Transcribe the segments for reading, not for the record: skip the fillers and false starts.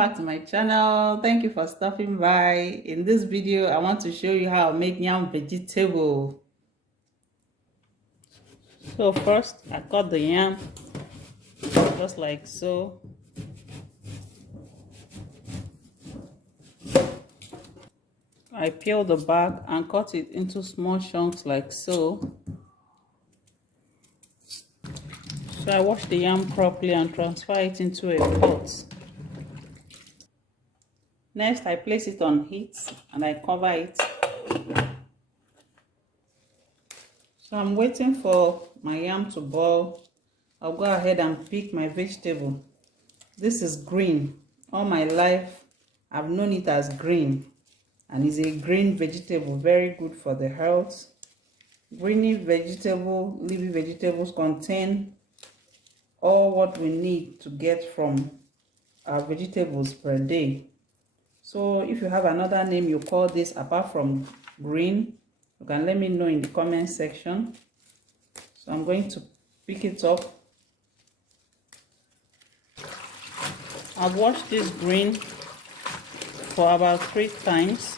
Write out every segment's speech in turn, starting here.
back to my channel. Thank you for stopping by. In this video I want to show you how I make yam vegetable. So first I cut the yam just like so. I peel the bag and cut it into small chunks like so. So I wash the yam properly and transfer it into a pot. Next, I place it on heat and I cover it. So I'm waiting for my yam to boil. I'll go ahead and pick my vegetable. This is green. All my life, I've known it as green. And it's a green vegetable, very good for the health. Greeny vegetable, leafy vegetables contain all what we need to get from our vegetables per day. So if you have another name you call this apart from green, you can let me know in the comment section. So I'm going to pick it up. I've washed this green for about 3 times.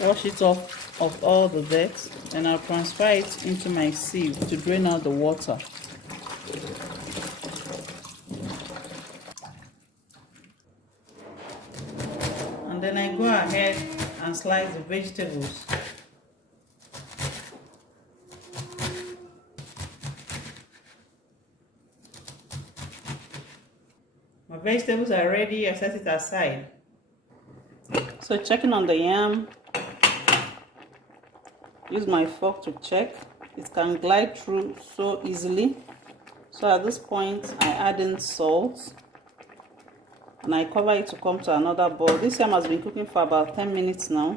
Wash it off of all the dirt, and I'll transfer it into my sieve to drain out the water. And then I go ahead and slice the vegetables. My vegetables are ready. I set it aside. So checking on the yam, use my fork to check. It can glide through so easily. So at this point I add in salt and I cover it to come to another boil. This yam has been cooking for about 10 minutes now.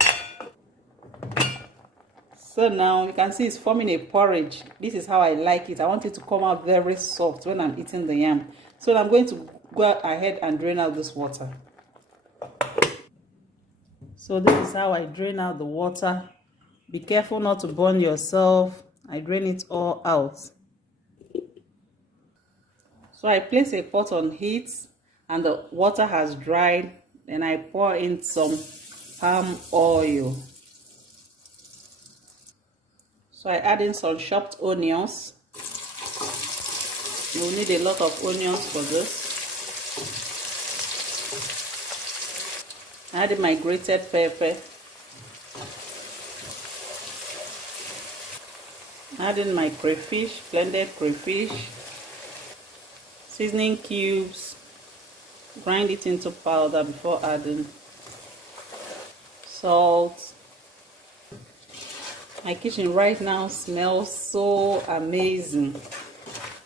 So now you can see it's forming a porridge. This is how I like it. I want it to come out very soft when I'm eating the yam. So I'm going to go ahead and drain out this water. So this is how I drain out the water. Be careful not to burn yourself. I drain it all out. So I place a pot on heat and the water has dried. Then I pour in some palm oil. So I add in some chopped onions. You will need a lot of onions for this. I add in my grated pepper. Add in my crayfish, blended crayfish, seasoning cubes, grind it into powder before adding salt. My kitchen right now smells so amazing.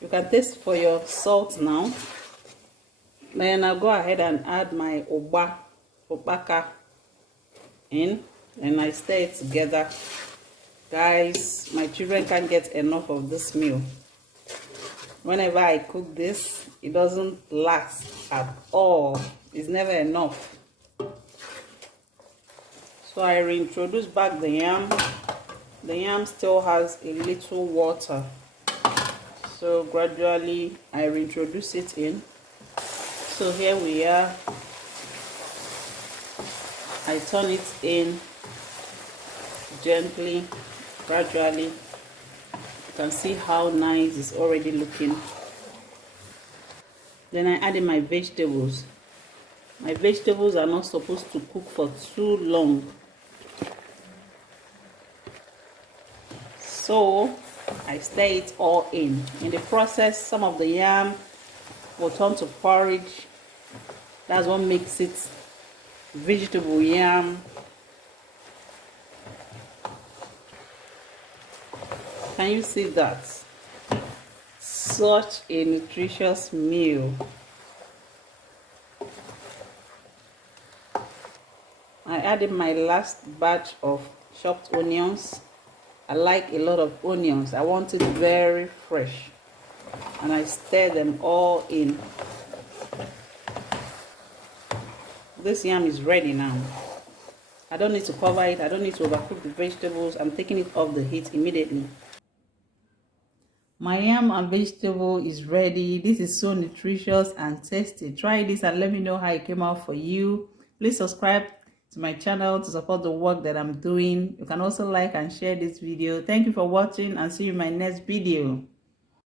You can taste for your salt now. Then I'll go ahead and add my Ukpaka in, and I stir it together. Guys, my children can't get enough of this meal. Whenever I cook this, it doesn't last at all. It's never enough. So I reintroduce back the yam. The yam still has a little water. So gradually I reintroduce it in. So here we are. I turn it in gently, gradually. You can see how nice it's already looking. Then I add in my vegetables. My vegetables are not supposed to cook for too long. So I stir it all in. In the process, some of the yam will turn to porridge. That's what makes it vegetable yam. Can you see that? Such a nutritious meal. I added my last batch of chopped onions. I like a lot of onions. I want it very fresh. And I stir them all in. This yam is ready now. I don't need to cover it. I don't need to overcook the vegetables. I'm taking it off the heat immediately. My yam and vegetable is ready. This is so nutritious and tasty. Try this and let me know how it came out for you. Please subscribe to my channel to support the work that I'm doing. You can also like and share this video. Thank you for watching and see you in my next video.